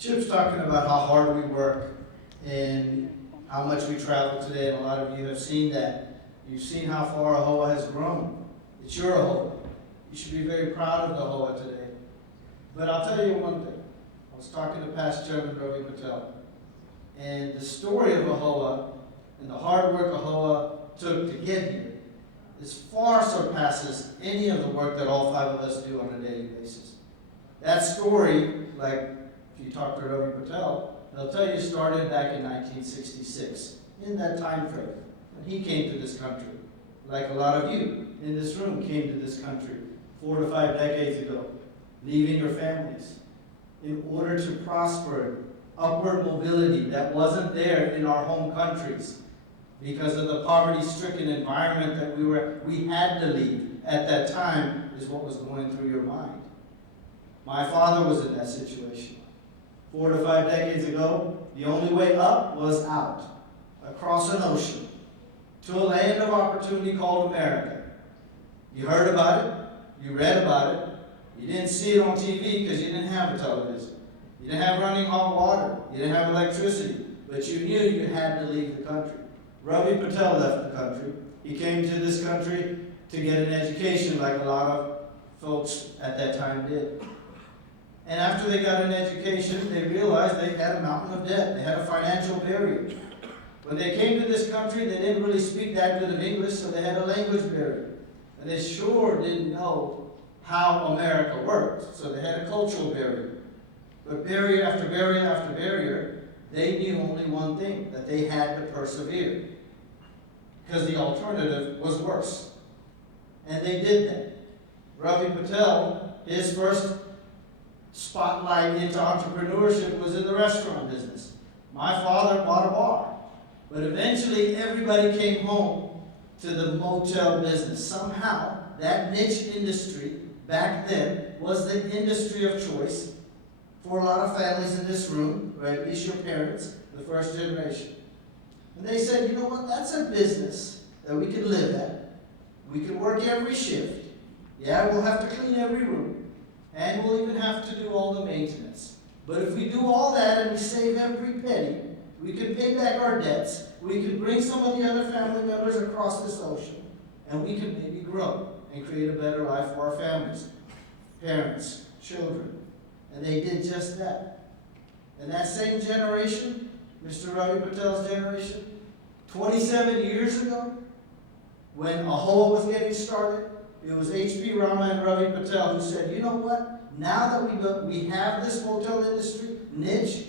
Chip's talking about how hard we work and how much we travel today, and a lot of you have seen that. You've seen how far AAHOA has grown. It's your AAHOA. You should be very proud of the AAHOA today. But I'll tell you one thing. I was talking to past Chairman Ravi Patel, and the story of AAHOA and the hard work AAHOA took to get here is far surpasses any of the work that all five of us do on a daily basis. That story, like if you talk to Ravi Patel, they'll tell you started back in 1966, in that time frame, when he came to this country, like a lot of you in this room came to this country 4 to 5 decades ago, leaving your families in order to prosper upward mobility that wasn't there in our home countries because of the poverty-stricken environment that we had to leave at that time is what was going through your mind. My father was in that situation. 4 to 5 decades ago, the only way up was out, across an ocean, to a land of opportunity called America. You heard about it, you read about it, you didn't see it on TV because you didn't have a television. You didn't have running hot water, you didn't have electricity, but you knew you had to leave the country. Ravi Patel left the country. He came to this country to get an education like a lot of folks at that time did. And after they got an education, they realized they had a mountain of debt. They had a financial barrier. When they came to this country, they didn't really speak that good of English, so they had a language barrier. And they sure didn't know how America worked, so they had a cultural barrier. But barrier after barrier after barrier, they knew only one thing, that they had to persevere. Because the alternative was worse. And they did that. Ravi Patel, his first spotlight into entrepreneurship was in the restaurant business. My father bought a bar. But eventually everybody came home to the motel business. Somehow, that niche industry back then was the industry of choice for a lot of families in this room, or at least your parents, the first generation. And they said, you know what, that's a business that we can live at. We can work every shift. Yeah, we'll have to clean every room. And we'll even have to do all the maintenance. But if we do all that and we save every penny, we can pay back our debts, we can bring some of the other family members across this ocean, and we can maybe grow and create a better life for our families, parents, children. And they did just that. And that same generation, Mr. Ravi Patel's generation, 27 years ago, when AAHOA was getting started, it was H.P. Rama and Ravi Patel who said, you know what, now that we have this motel industry niche,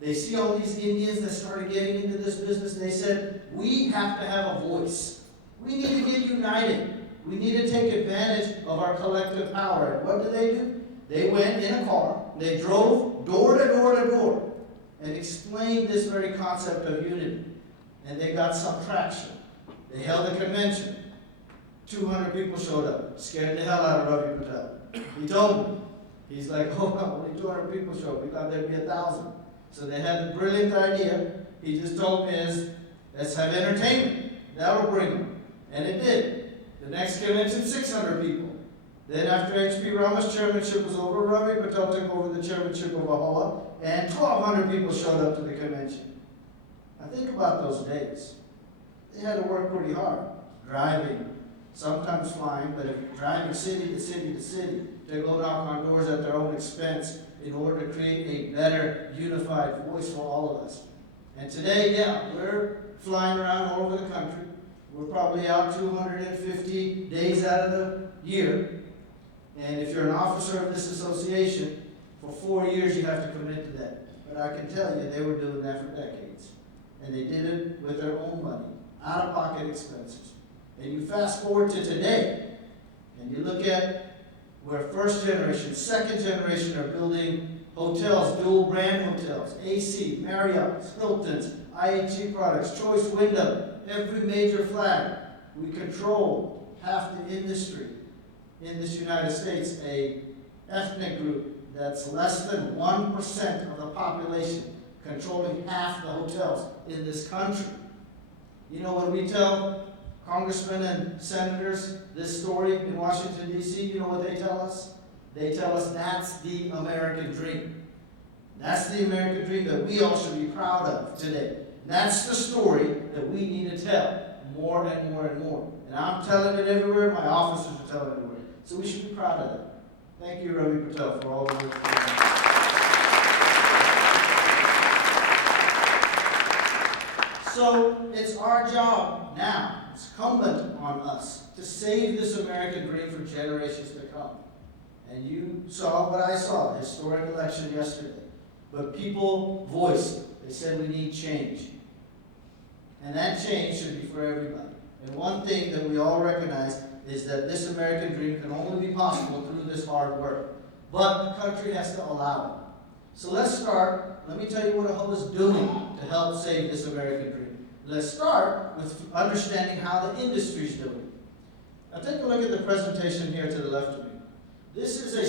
they see all these Indians that started getting into this business, they said, we have to have a voice. We need to get united. We need to take advantage of our collective power. And what do? They went in a car, they drove door to door to door, and explained this very concept of unity. And they got some traction. They held a convention. 200 people showed up, scared the hell out of Ravi Patel. He told me, he's like, oh, only 200 people showed up, we thought there'd be 1,000. So they had the brilliant idea, he just told me is, let's have entertainment, that'll bring them. And it did. The next convention, 600 people. Then after H.P. Rama's chairmanship was over, Ravi Patel took over the chairmanship of AAHOA, and 1,200 people showed up to the convention. Now think about those days. They had to work pretty hard, driving, sometimes flying, but driving city to city to city to go knock on doors at their own expense in order to create a better unified voice for all of us. And today, yeah, we're flying around all over the country. We're probably out 250 days out of the year. And if you're an officer of this association, for 4 years you have to commit to that. But I can tell you, they were doing that for decades. And they did it with their own money, out-of-pocket expenses. And you fast forward to today, and you look at where first generation, second generation are building hotels, dual brand hotels, AC, Marriott's, Hilton's, IHG products, Choice Window, every major flag. We control half the industry in this United States, a ethnic group that's less than 1% of the population, controlling half the hotels in this country. You know, when we tell congressmen and senators this story in Washington, D.C., you know what they tell us? They tell us that's the American dream. That's the American dream that we all should be proud of today. And that's the story that we need to tell more and more and more. And I'm telling it everywhere. My officers are telling it everywhere. So we should be proud of that. Thank you, Ravi Patel, for all the work you're doing. So it's our job now, it's incumbent on us to save this American dream for generations to come. And you saw what I saw, the historic election yesterday. But people voiced it. They said we need change. And that change should be for everybody. And one thing that we all recognize is that this American dream can only be possible through this hard work. But the country has to allow it. So let's start. Let me tell you what AAHOA is doing to help save this American dream. Let's start with understanding how the industry is doing. Now take a look at the presentation here to the left of me. This is a